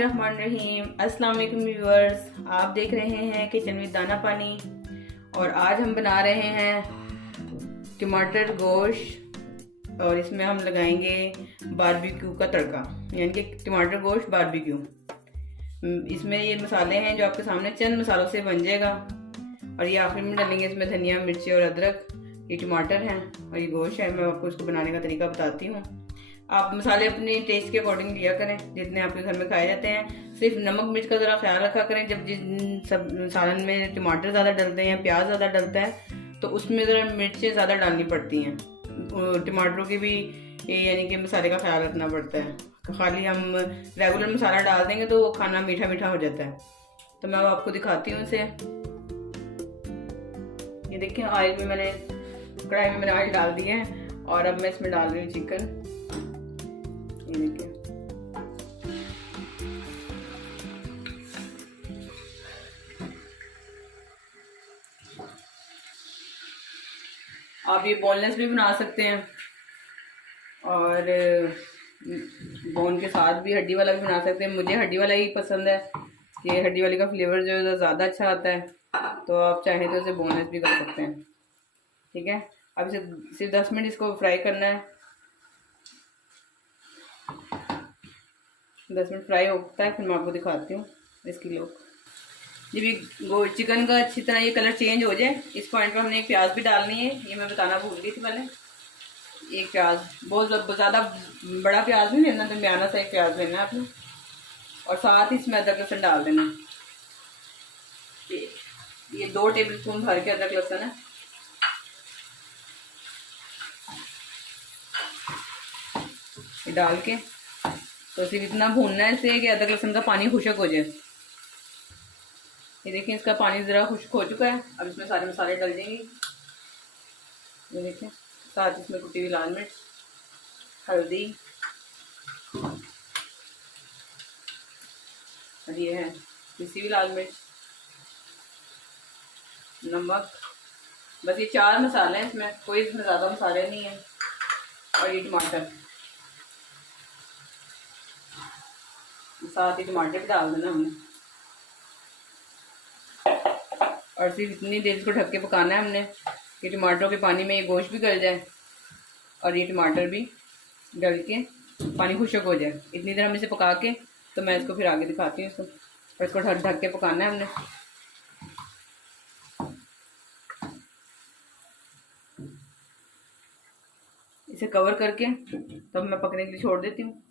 बिस्मिल्लाहिर्रहमानिर्रहीम। अस्सलाम वालेकुम व्यूअर्स, आप देख रहे हैं किचन विद दाना पानी। और आज हम बना रहे हैं टमाटर गोश्त और इसमें हम लगाएंगे बारबेक्यू का तड़का, यानी कि टमाटर गोश्त बारबेक्यू। इसमें ये मसाले हैं जो आपके सामने चंद मसालों से बन जाएगा। और ये आखिर में डालेंगे इसमें धनिया, मिर्ची और अदरक। ये टमाटर हैं और ये गोश्त है। मैं आपको इसको बनाने का तरीका बताती हूँ। आप मसाले अपने टेस्ट के अकॉर्डिंग लिया करें, जितने आपके घर में खाए जाते हैं। सिर्फ नमक मिर्च का ज़रा ख्याल रखा करें। जब जिन सब सालन में टमाटर ज़्यादा डलते हैं, प्याज ज़्यादा डलता है, तो उसमें ज़रा मिर्चें ज़्यादा डालनी पड़ती हैं। टमाटरों की भी यानी कि मसाले का ख्याल रखना पड़ता है। खाली हम रेगुलर मसाला डाल देंगे तो वो खाना मीठा मीठा हो जाता है। तो मैं आपको दिखाती हूँ इसे। ये देखिए, ऑयल में मैंने कढ़ाई में मैंने ऑयल डाल दिया है और अब मैं इसमें डाल रही हूँ चिकन। ये देखिए, आप ये बोनलेस भी बना सकते हैं और बोन के साथ भी हड्डी वाला भी बना सकते हैं। मुझे हड्डी वाला ही पसंद है कि हड्डी वाले का फ्लेवर जो है ज़्यादा अच्छा आता है। तो आप चाहें तो इसे बोनलेस भी कर सकते हैं। ठीक है, अब इसे सिर्फ 10 मिनट इसको फ्राई करना है। 10 मिनट फ्राई होता है, फिर मैं आपको दिखाती हूँ इसकी लुक। जब ये चिकन का अच्छी तरह ये कलर चेंज हो जाए, इस पॉइंट पर हमने एक प्याज भी डालनी है। ये मैं बताना भूल गई थी पहले। एक प्याज, बहुत ज़्यादा बड़ा प्याज नहीं लेना, दरमियाना सा एक प्याज लेना है आपने। और साथ ही इसमें अदरक लहसुन डाल देना। ये 2 टेबल स्पून भर के अदरक लहसुन है। ये डाल के तो सिर्फ इतना भूनना है इसे कि अदरक लहसुन का पानी खुश्क हो जाए। ये देखिए, इसका पानी ज़रा खुश्क हो चुका है। अब इसमें सारे मसाले डल जाएंगे। ये देखिए, साथ इसमें कुटी हुई लाल मिर्च, हल्दी और ये है पिसी हुई लाल मिर्च, नमक। बस ये 4 मसाले हैं इसमें, कोई इसमें ज़्यादा मसाले नहीं है। और ये टमाटर, साथ ही टमाटर भी डाल देना हमने। और सिर्फ इतनी देर इसको ढक के पकाना है हमने कि टमाटरों के पानी में ये गोश्त भी गल जाए और ये टमाटर भी गल के पानी खुश्क हो जाए। इतनी देर हम इसे पका के, तो मैं इसको फिर आगे दिखाती हूँ इसको। और इसको ढक ढक के पकाना है हमने। इसे कवर करके तब मैं पकने के लिए छोड़ देती हूँ।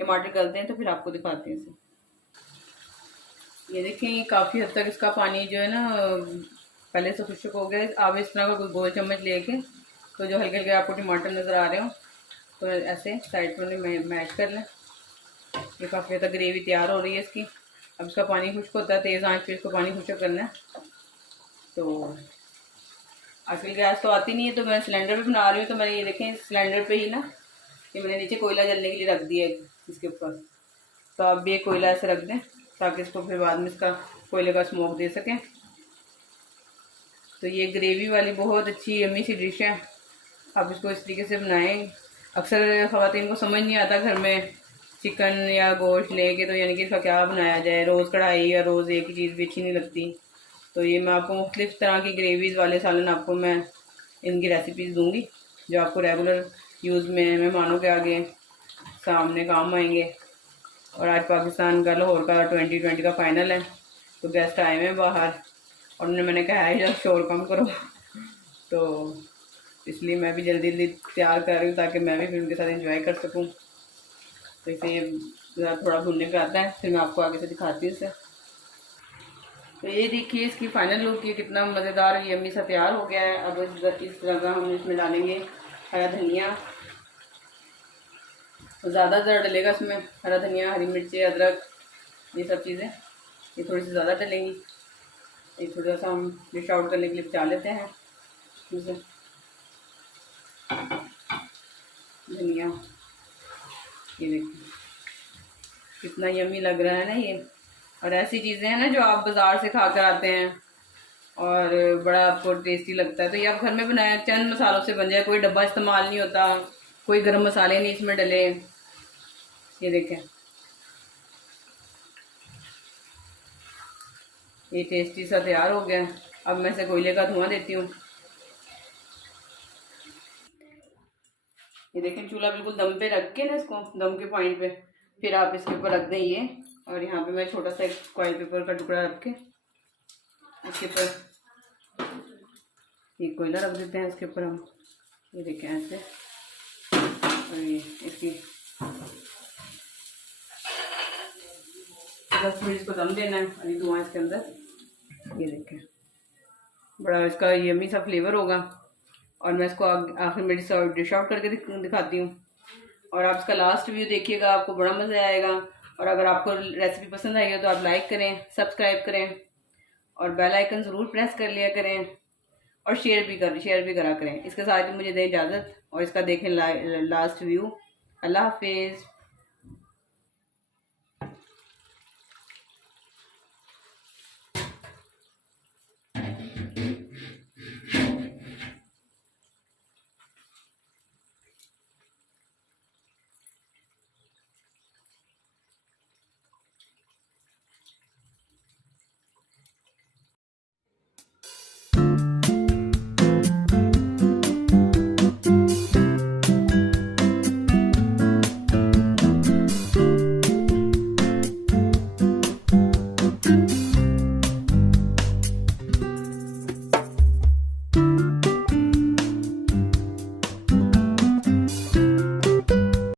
टमाटर गलते हैं तो फिर आपको दिखाते हैं इसे। ये देखें, ये काफ़ी हद तक इसका पानी जो है ना पहले से खुश्क हो गया। आप इस तरह का कोई गोल चम्मच लेके, तो जो हल्के हल्के आपको टमाटर नज़र आ रहे हो, तो ऐसे साइड में मैश कर लें। ये काफ़ी हद तक ग्रेवी तैयार हो रही है इसकी। अब इसका पानी खुश्क होता है, तेज़ आंच पे इसको पानी खुश्क करना है। तो आजकल गैस तो आती नहीं है, तो मैं सिलेंडर पे बना रही हूँ। तो मैंने ये देखें, सिलेंडर पे ही ना, ये मैंने नीचे कोयला जलने के लिए रख दिया है इसके ऊपर। तो आप भी एक कोयला ऐसे रख दें ताकि इसको फिर बाद में इसका कोयले का स्मोक दे सकें। तो ये ग्रेवी वाली बहुत अच्छी यम्मी सी डिश है। आप इसको इस तरीके से बनाएं। अक्सर ख़वातीन को समझ नहीं आता घर में चिकन या गोश्त लेके, तो यानी कि इसका क्या बनाया जाए। रोज़ कढ़ाई या रोज़ एक ही चीज़ भी अच्छी नहीं लगती। तो ये मैं आपको मुख्तलिफ़ तरह की ग्रेवीज़ वाले सालन आपको मैं इनकी रेसिपीज़ दूँगी, जो आपको रेगुलर यूज़ में मेहमानों के आगे सामने काम आएंगे। और आज पाकिस्तान का लाहौर का 2020 का फाइनल है, तो गेस्ट आए हुए हैं बाहर और उन्होंने मैंने कहा है जब शोर कम करो। तो इसलिए मैं भी जल्दी जल्दी तैयार कर रही हूँ ताकि मैं भी फिर उनके साथ एंजॉय कर सकूँ। तो इसे ज़रा थोड़ा भूनने का आता है, फिर मैं आपको आगे से दिखाती हूँ इसे। तो ये देखिए, इसकी फाइनल लुक ये कितना मज़ेदार यम्मी सा तैयार हो गया है। अब इस तरह का हम इसमें डालेंगे हरा धनिया। तो ज़्यादा डलेगा इसमें, हरा धनिया, हरी मिर्ची, अदरक, ये सब चीज़ें ये थोड़ी सी ज़्यादा डलेंगी। ये थोड़ा सा हम डिश आउट करने के लिए बचा लेते हैं इसे। धनिया, ये देखिए कितना यम्मी लग रहा है ना ये। और ऐसी चीज़ें हैं ना जो आप बाज़ार से खा कर आते हैं और बड़ा आपको टेस्टी लगता है, तो ये आप घर में बनाया, चंद मसालों से बन जाए। कोई डब्बा इस्तेमाल नहीं होता, कोई गरम मसाले नहीं इसमें डले। ये देखें, ये टेस्टी सा तैयार हो गया। अब मैं इसे कोयले का धुआं देती हूँ। ये देखें, चूल्हा बिल्कुल दम पे रख के ना, इसको दम के पॉइंट पे फिर आप इसके ऊपर रख दें ये। और यहाँ पे मैं छोटा सा एक फॉइल पेपर का टुकड़ा रख के इसके ऊपर ये कोयला रख देते हैं। इसके ऊपर हम ये देखें ऐसे, और ये इसकी बस फिर इसको दम देना है और ये धुआं इसके अंदर। ये देखें, बड़ा इसका यम्मी सा फ्लेवर होगा। और मैं इसको आखिर में डिश आउट करके दिखाती हूँ। और आप इसका लास्ट व्यू देखिएगा, आपको बड़ा मज़ा आएगा। और अगर आपको रेसिपी पसंद आई हो तो आप लाइक करें, सब्सक्राइब करें और बेल आइकन ज़रूर प्रेस कर लिया करें। और शेयर भी करा करें। इसके साथ ही मुझे दें इजाज़त और इसका देखें लास्ट व्यू। अल्लाह हाफिज़।